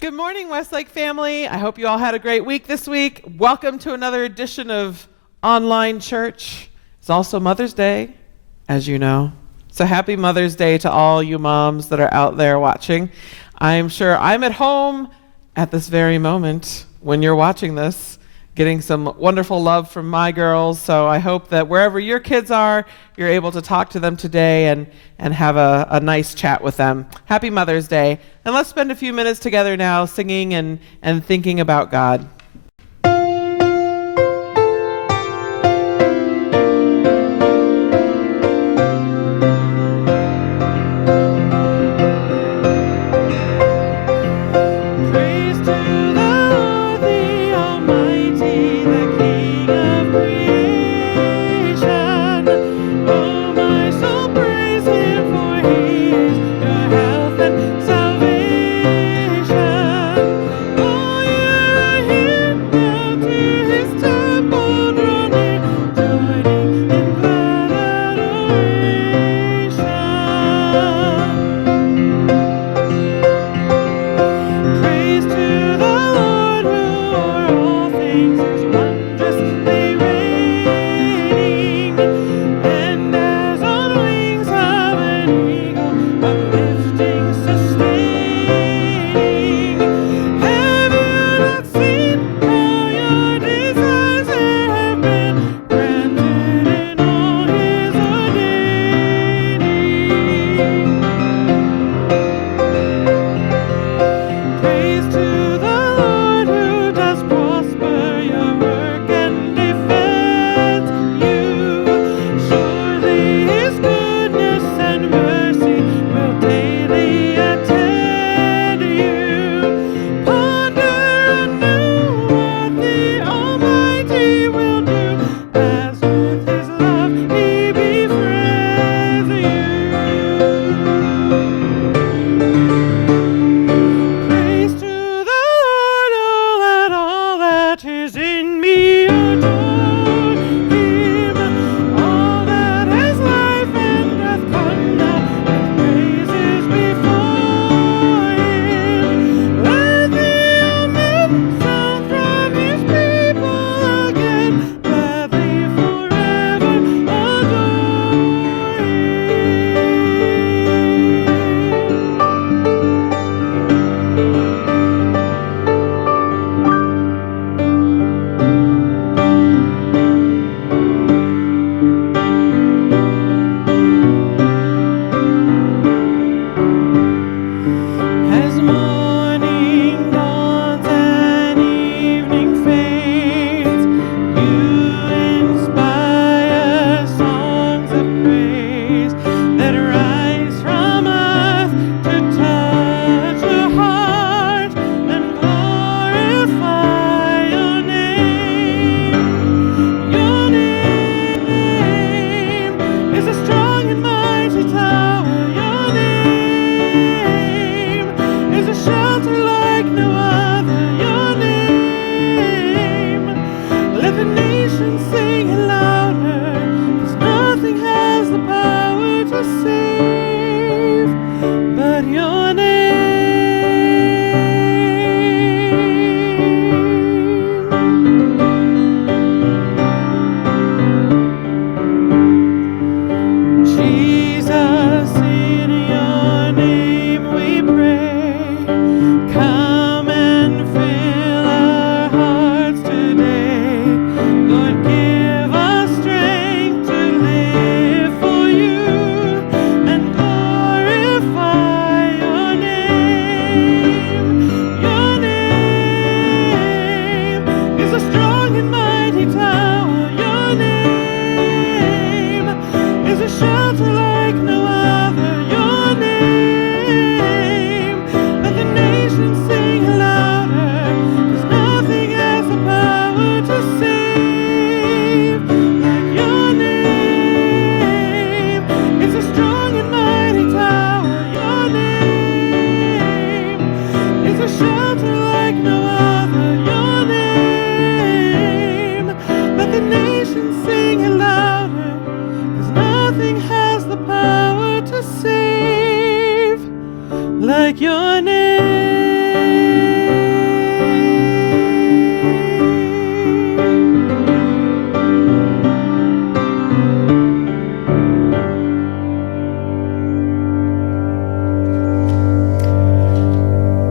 Good morning, Westlake family. I hope you all had a great week this week. Welcome to another edition of Online Church. It's also Mother's Day, as you know. So happy Mother's Day to all you moms that are out there watching. I'm sure I'm at home at this very moment when you're watching this, getting some wonderful love from my girls. So I hope that wherever your kids are, you're able to talk to them today and have a nice chat with them. Happy Mother's Day. And let's spend a few minutes together now singing and thinking about God. Here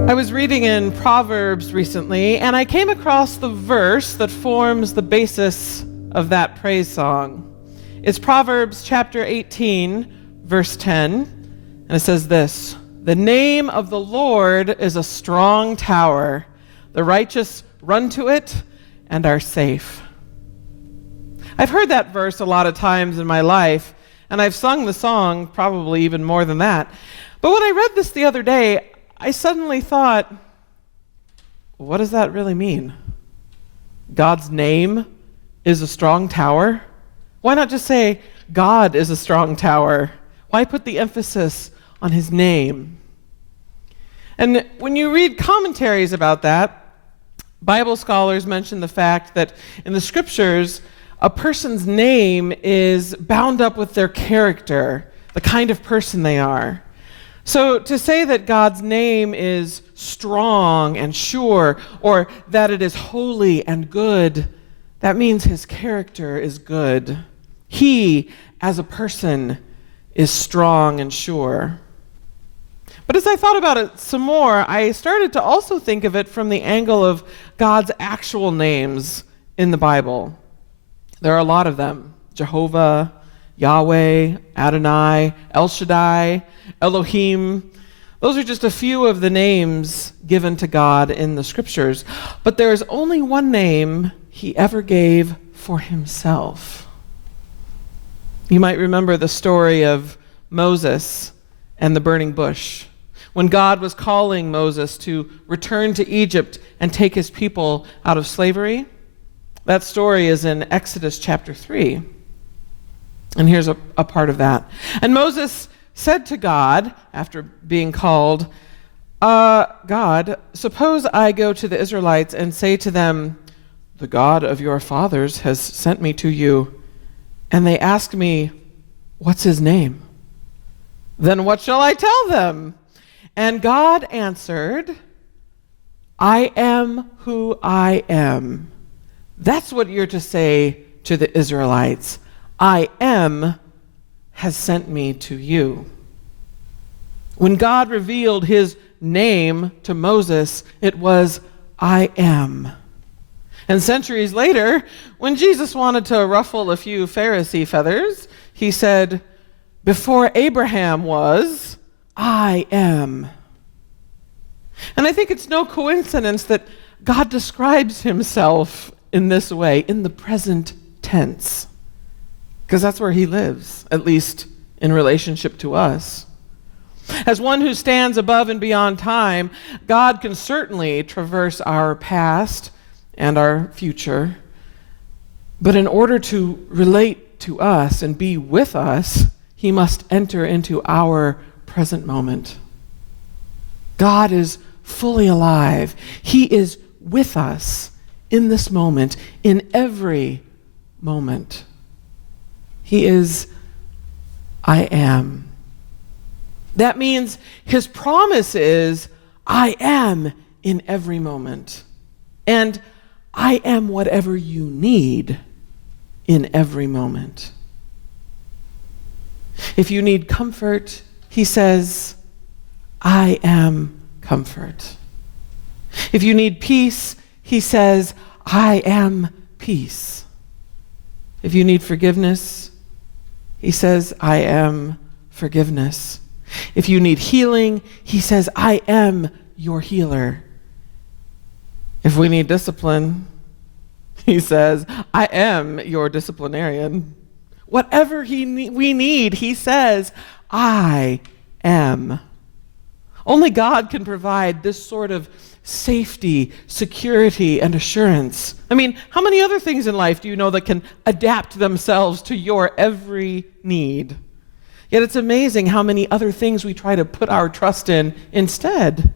I was reading in Proverbs recently, and I came across the verse that forms the basis of that praise song. It's Proverbs chapter 18, verse 10, and it says this: "The name of the Lord is a strong tower. The righteous run to it and are safe." I've heard that verse a lot of times in my life, and I've sung the song probably even more than that. But when I read this the other day, I suddenly thought, what does that really mean? God's name is a strong tower? Why not just say, God is a strong tower? Why put the emphasis on his name? And when you read commentaries about that, Bible scholars mention the fact that in the scriptures, a person's name is bound up with their character, the kind of person they are. So to say that God's name is strong and sure, or that it is holy and good, that means his character is good. He, as a person, is strong and sure. But as I thought about it some more, I started to also think of it from the angle of God's actual names in the Bible. There are a lot of them: Jehovah, Yahweh, Adonai, El Shaddai, Elohim. Those are just a few of the names given to God in the scriptures. But there is only one name he ever gave for himself. You might remember the story of Moses and the burning bush. When God was calling Moses to return to Egypt and take his people out of slavery, that story is in Exodus chapter 3. And here's a part of that. "And Moses said to God," after being called, "God, suppose I go to the Israelites and say to them, 'The God of your fathers has sent me to you,' and they ask me, 'What's his name?' Then what shall I tell them?' And God answered, 'I am who I am.' That's what you're to say to the Israelites. 'I am has sent me to you.'" When God revealed his name to Moses, it was "I am." And centuries later, when Jesus wanted to ruffle a few Pharisee feathers, he said, "Before Abraham was, I am." And I think it's no coincidence that God describes himself in this way, in the present tense, because that's where he lives, at least in relationship to us. As one who stands above and beyond time, God can certainly traverse our past and our future, but in order to relate to us and be with us, he must enter into our present moment. God is fully alive. He is with us in this moment, in every moment. He is "I am." That means his promise is, "I am in every moment." And "I am whatever you need in every moment." If you need comfort, he says, "I am comfort." If you need peace, he says, "I am peace." If you need forgiveness, he says, "I am forgiveness." If you need healing, he says, "I am your healer." If we need discipline, he says, "I am your disciplinarian." Whatever we need, he says, "I am." Only God can provide this sort of safety, security, and assurance. I mean, how many other things in life do you know that can adapt themselves to your every need? Yet it's amazing how many other things we try to put our trust in instead.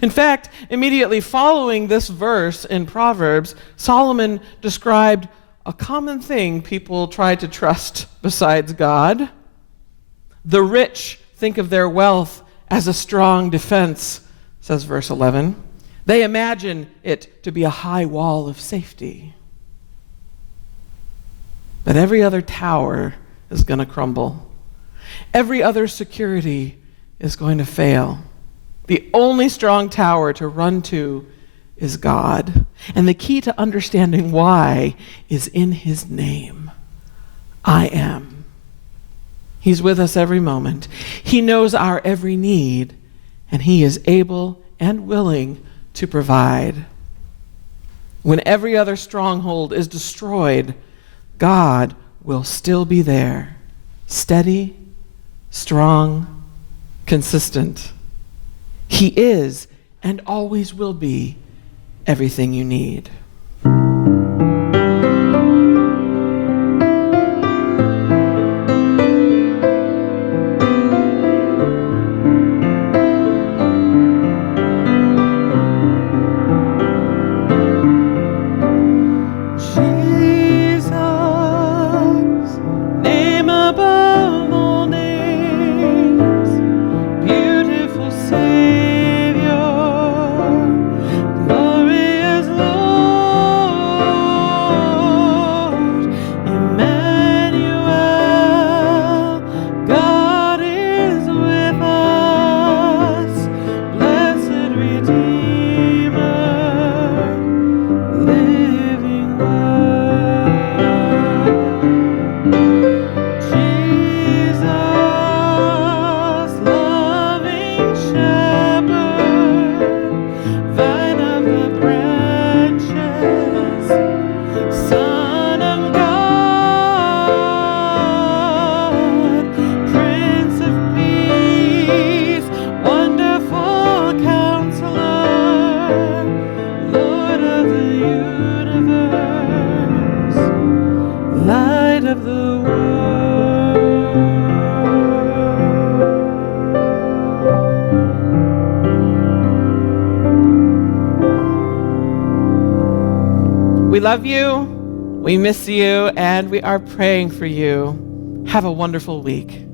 In fact, immediately following this verse in Proverbs, Solomon described a common thing people try to trust besides God. "The rich think of their wealth as a strong defense," says verse 11. "They imagine it to be a high wall of safety." But every other tower is going to crumble. Every other security is going to fail. The only strong tower to run to is God. And the key to understanding why is in his name. I am. He's with us every moment. He knows our every need, and he is able and willing to provide. When every other stronghold is destroyed, God will still be there, steady, strong, consistent. He is and always will be everything you need. We love you, we miss you, and we are praying for you. Have a wonderful week.